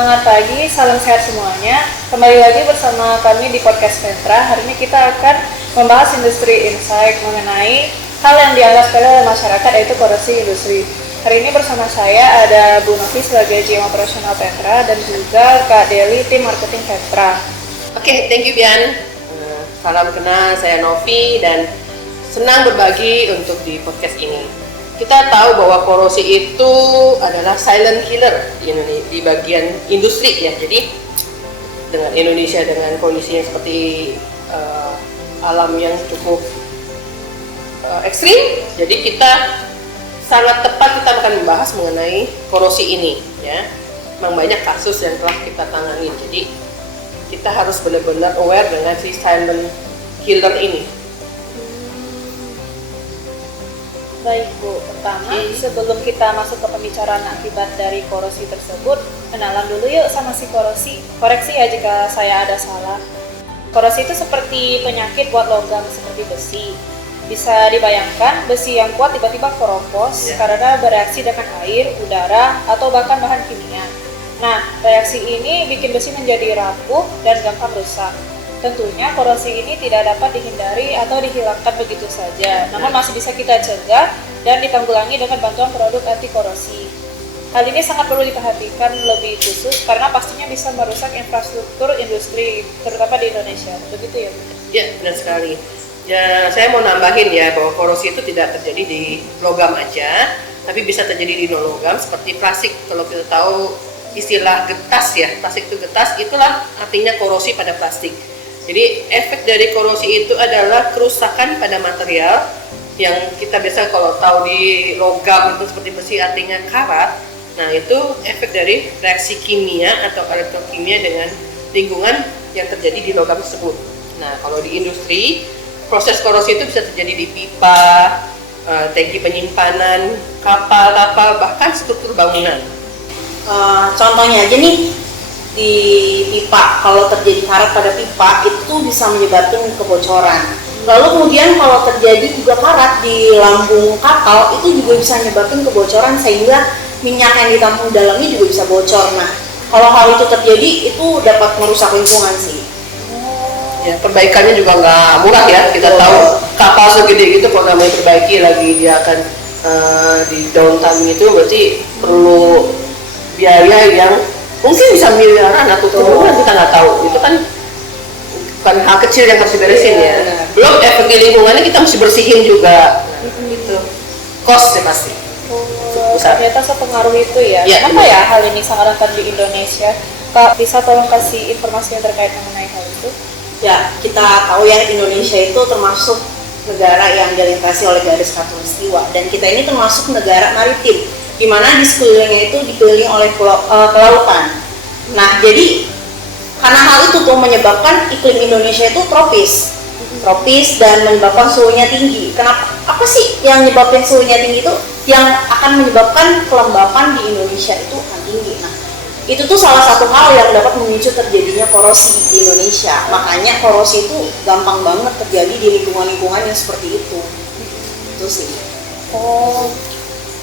Semangat pagi, salam sehat semuanya. Kembali lagi bersama kami di Podcast Ventra. Hari ini kita akan membahas industri insight mengenai hal yang dianggap sepele oleh masyarakat, yaitu korosi industri. Hari ini bersama saya ada Bu Novi sebagai GM Operasional Ventra dan juga Kak Deli, tim marketing Ventra. Oke, thank you Bian. Salam kenal, saya Novi dan senang berbagi untuk di podcast ini. Kita tahu bahwa korosi itu adalah silent killer di bagian industri ya. Jadi dengan Indonesia dengan kondisi yang seperti alam yang cukup ekstrim, jadi kita sangat tepat kita akan membahas mengenai korosi ini ya. Memang banyak kasus yang telah kita tangani. Jadi kita harus benar-benar aware dengan si silent killer ini. Baik Bu, pertama sebelum kita masuk ke pembicaraan akibat dari korosi tersebut, kenalan dulu yuk sama si korosi. Koreksi ya jika saya ada salah. Korosi itu seperti penyakit buat logam seperti besi. Bisa dibayangkan besi yang kuat tiba-tiba keropos karena bereaksi dengan air, udara, atau bahkan bahan kimia. Nah, reaksi ini bikin besi menjadi rapuh dan gampang rusak. Tentunya korosi ini tidak dapat dihindari atau dihilangkan begitu saja, namun masih bisa kita cegah dan ditanggulangi dengan bantuan produk anti korosi. Hal ini sangat perlu diperhatikan lebih khusus karena pastinya bisa merusak infrastruktur industri, terutama di Indonesia. Begitu ya Bu? Ya, benar sekali. Ya, saya mau nambahin ya bahwa korosi itu tidak terjadi di logam aja, tapi bisa terjadi di non logam seperti plastik. Kalau kita tahu istilah getas ya, plastik itu getas, itulah artinya korosi pada plastik. Jadi efek dari korosi itu adalah kerusakan pada material yang kita biasa kalau tahu di logam itu seperti besi artinya karat. Nah itu efek dari reaksi kimia atau elektrokimia dengan lingkungan yang terjadi di logam tersebut. Nah kalau di industri proses korosi itu bisa terjadi di pipa, tangki penyimpanan, kapal, bahkan struktur bangunan. Contohnya aja nih, di pipa, kalau terjadi karat pada pipa itu bisa menyebabkan kebocoran. Lalu kemudian kalau terjadi juga karat di lambung kapal itu juga bisa menyebabkan kebocoran sehingga minyak yang ditampung dalamnya juga bisa bocor. Nah, kalau hal itu terjadi itu dapat merusak lingkungan sih. Ya, perbaikannya juga nggak murah ya. Kita tahu kapal segede gitu kalau namanya perbaiki lagi dia akan di downtime itu berarti perlu biaya yang mungkin bisa miliaran atau triliunan, kita nggak tahu. Itu kan bukan hal kecil yang harus diberesin ya. Belum efek di lingkungannya kita mesti bersihin juga. Nah, itu cost ya pasti. Ternyata sepengaruh itu ya. Kenapa ya hal ini sangat rentan di Indonesia? Kak, bisa tolong kasih informasi yang terkait mengenai hal itu? Ya, kita tahu ya Indonesia itu termasuk negara yang dilintasi oleh garis khatulistiwa dan kita ini termasuk negara maritim, di mana di sekelilingnya itu dikelilingi oleh kelautan. Nah, jadi karena hal itu tuh menyebabkan iklim Indonesia itu tropis dan menyebabkan suhunya tinggi. Kenapa? Apa sih yang menyebabkan suhunya tinggi itu? Yang akan menyebabkan kelembapan di Indonesia itu akan tinggi. Nah, itu tuh salah satu hal yang dapat memicu terjadinya korosi di Indonesia. Makanya korosi itu gampang banget terjadi di lingkungan-lingkungan yang seperti itu. Itu sih.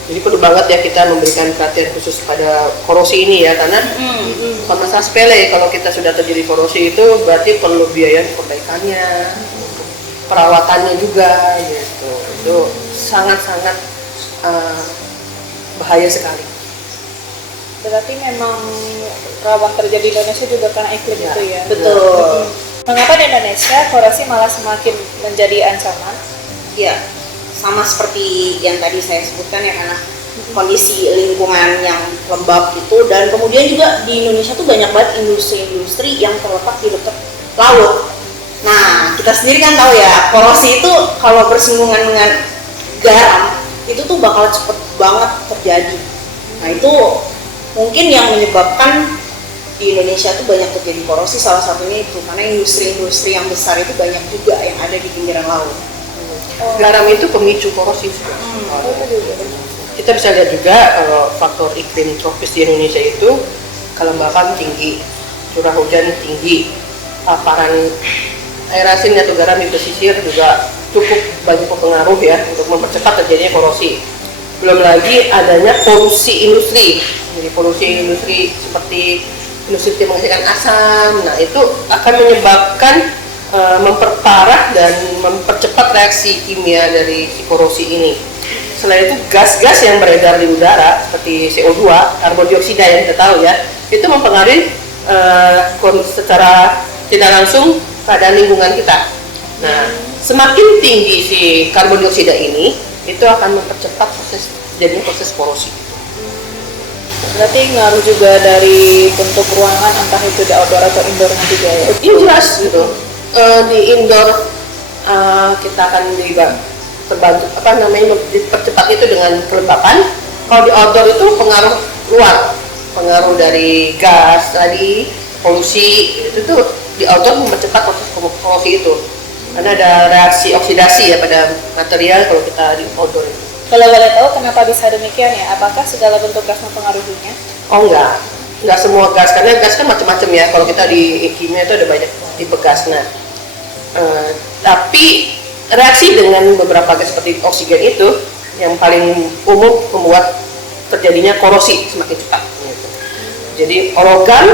Jadi perlu banget ya kita memberikan perhatian khusus pada korosi ini ya, karena bukan masalah sepele. Kalau kita sudah terjadi korosi itu berarti perlu biaya perbaikannya, perawatannya juga gitu. Itu sangat-sangat bahaya sekali. Berarti memang rawan terjadi di Indonesia juga karena iklim itu ya? Betul. Mengapa di Indonesia korosi malah semakin menjadi ancaman? Ya, sama seperti yang tadi saya sebutkan ya, karena kondisi lingkungan yang lembab itu, dan kemudian juga di Indonesia tuh banyak banget industri-industri yang terletak di dekat laut. Nah, kita sendiri kan tahu ya, korosi itu kalau bersinggungan dengan garam itu tuh bakal cepet banget terjadi. Nah, itu mungkin yang menyebabkan di Indonesia tuh banyak terjadi korosi, salah satunya itu karena industri-industri yang besar itu banyak juga yang ada di pinggiran laut. Garam itu pemicu korosi. Kita bisa lihat juga faktor iklim tropis di Indonesia itu kelembapan tinggi, curah hujan tinggi, paparan air asin atau garam di pesisir juga cukup banyak berpengaruh ya untuk mempercepat terjadinya korosi. Belum lagi adanya polusi industri. Jadi polusi industri seperti industri menghasilkan asam. Nah, itu akan menyebabkan memperparah dan mempercepat reaksi kimia dari si korosi ini. Selain itu, gas-gas yang beredar di udara seperti CO2, karbon dioksida yang kita tahu ya, itu mempengaruhi secara tidak langsung keadaan lingkungan kita. Nah, semakin tinggi si karbon dioksida ini, itu akan mempercepat proses korosi. Berarti ngaruh juga dari bentuk ruangan, entah itu di outdoor atau indoornya juga ya? Ini jelas gitu. Di indoor kita akan terbantu dipercepat itu dengan kelembapan. Kalau di outdoor itu pengaruh luar, pengaruh dari gas tadi, polusi itu tuh di outdoor mempercepat proses korosi itu. Karena ada reaksi oksidasi ya pada material kalau kita di outdoor itu. Kalau boleh tahu kenapa bisa demikian ya? Apakah segala bentuk gas mempengaruhinya? Oh enggak semua gas, karena gas kan macam-macam ya. Kalau kita di kimia itu ada banyak tipe gas. Nah, tapi reaksi dengan beberapa gas seperti oksigen itu yang paling umum membuat terjadinya korosi semakin cepat. Jadi logam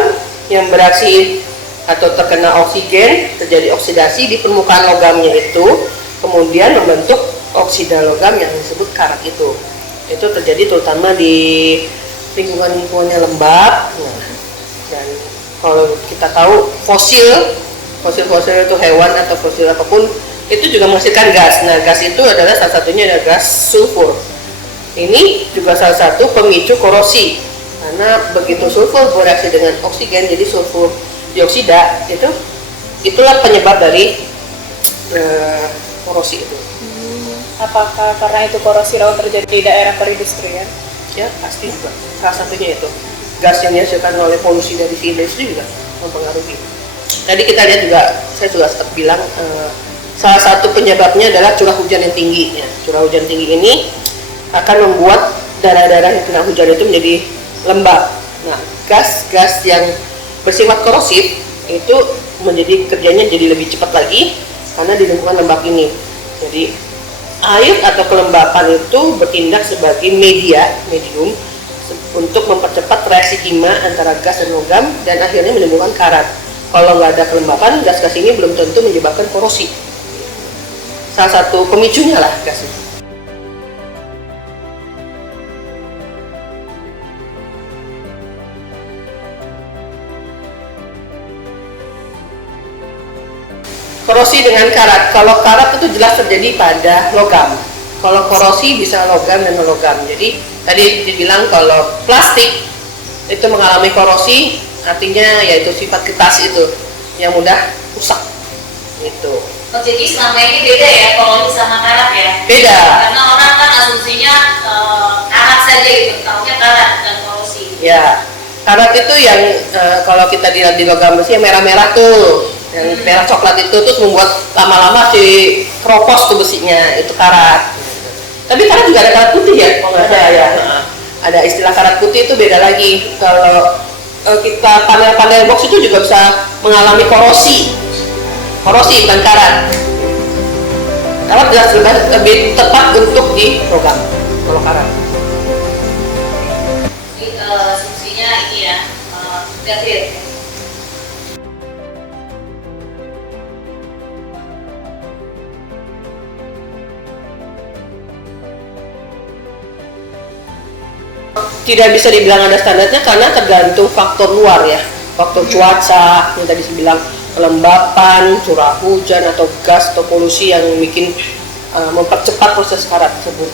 yang bereaksi atau terkena oksigen terjadi oksidasi di permukaan logamnya itu, kemudian membentuk oksida logam yang disebut karat itu terjadi terutama di lingkungan-lingkungan yang lembab. Nah, dan kalau kita tahu fosil itu hewan atau fosil apapun itu juga menghasilkan gas. Nah, gas itu adalah salah satunya adalah gas sulfur. Ini juga salah satu pemicu korosi karena begitu sulfur bereaksi dengan oksigen jadi sulfur dioksida itulah penyebab dari korosi itu. Apakah karena itu korosi rawan terjadi di daerah perindustrian? Ya pasti juga. Salah satunya itu gas yang dihasilkan oleh polusi dari si industri juga mempengaruhi. Tadi kita lihat juga, saya juga sempat bilang salah satu penyebabnya adalah curah hujan yang tinggi. Ya, curah hujan tinggi ini akan membuat daerah-daerah yang kena hujan itu menjadi lembab. Nah, gas-gas yang bersifat korosif itu kerjanya jadi lebih cepat lagi karena di lingkungan lembab ini. Jadi air atau kelembapan itu bertindak sebagai medium untuk mempercepat reaksi kimia antara gas dan logam dan akhirnya menimbulkan karat. Kalau nggak ada kelembapan, gas-gas ini belum tentu menyebabkan korosi. Salah satu pemicunya lah gas itu. Korosi dengan karat. Kalau karat itu jelas terjadi pada logam. Kalau korosi bisa logam dan non-logam. Jadi tadi dibilang kalau plastik itu mengalami korosi, artinya yaitu sifat kertas itu yang mudah rusak. Gitu. Oh, jadi selama ini beda ya korosi sama karat ya? Beda. Karena orang kan asumsinya karat saja gitu, tahunya karat dan korosi. Ya, karat itu yang kalau kita lihat di logam besi yang merah-merah tuh. Yang merah coklat itu terus membuat lama-lama si keropos tuh besinya, itu karat. Tapi karat juga ada karat putih ya, kalau nggak salah ya. Ada istilah karat putih itu beda lagi. Kalau kita panel-panel box itu juga bisa mengalami korosi bukan karat. Karat jelas lebih tepat untuk di logam kalau karat. Jadi asumsinya ini ya, nggak clear. Tidak bisa dibilang ada standarnya karena tergantung faktor luar ya, faktor cuaca yang tadi saya bilang, kelembapan, curah hujan atau gas atau polusi yang bikin mempercepat proses karat tersebut.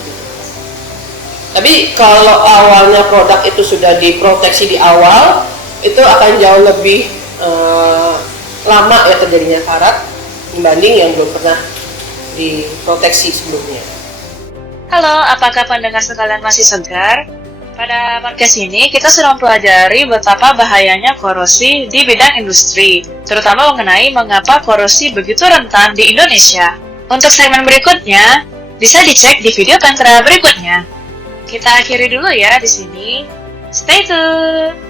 Tapi kalau awalnya produk itu sudah diproteksi di awal, itu akan jauh lebih lama ya terjadinya karat dibanding yang belum pernah diproteksi sebelumnya. Halo, apakah pendengar sekalian masih segar? Pada podcast ini, kita sudah mempelajari betapa bahayanya korosi di bidang industri, terutama mengenai mengapa korosi begitu rentan di Indonesia. Untuk segmen berikutnya, bisa dicek di video Pentra berikutnya. Kita akhiri dulu ya di sini. Stay tune!